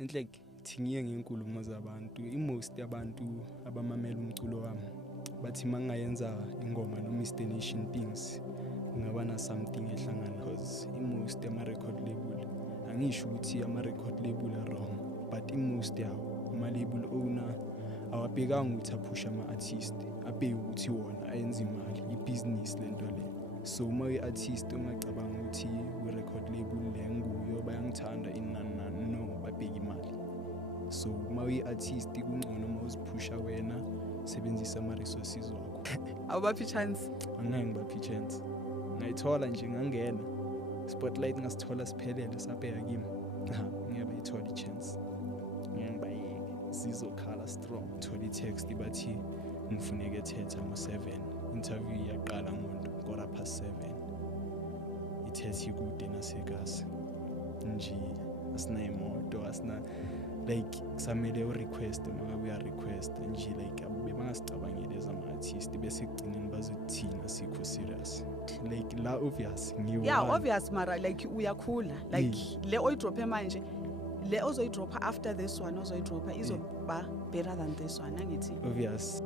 and like thingiye ngenkulumo zabantu most yabantu abamamela umculo wami bathi mangayenza ingoma no Mr Nation things ngaba na something ehlangana because most ama record label angisho ukuthi ama record label are wrong but most yawo ama label owner awabhekanga ukuthi aphusha ama artist abheke ukuthi wona ayenza imali ibusiness lento le so uma artist ungacabanga ukuthi we record label le nguyo bayangithanda inani no babheka imali so uma artist kungcono uma uziphusha wena sebenzisa ama resources wakho awubaphi chance angeke ngibaphi chance ngayithola nje ngangena spotlight ngasithola siphelele sabheka kimi ngeke bayithola chance ngibayeke sizokhala strong thola text bathi ngifuneke ethetha ngo7 interview yaqala ngo7 ithethi kude nasekasi nje asina imoto asina like kusamele u-request uma uya request nje like bangasicabangeli as ama-artist bese ekugcineni bazothina sikho serious like la obvious yeah obvious mara like uyakhula like le oyidrophe manje le ozoyidropha after this one ozoyidropha izoba better than this one angithi obvious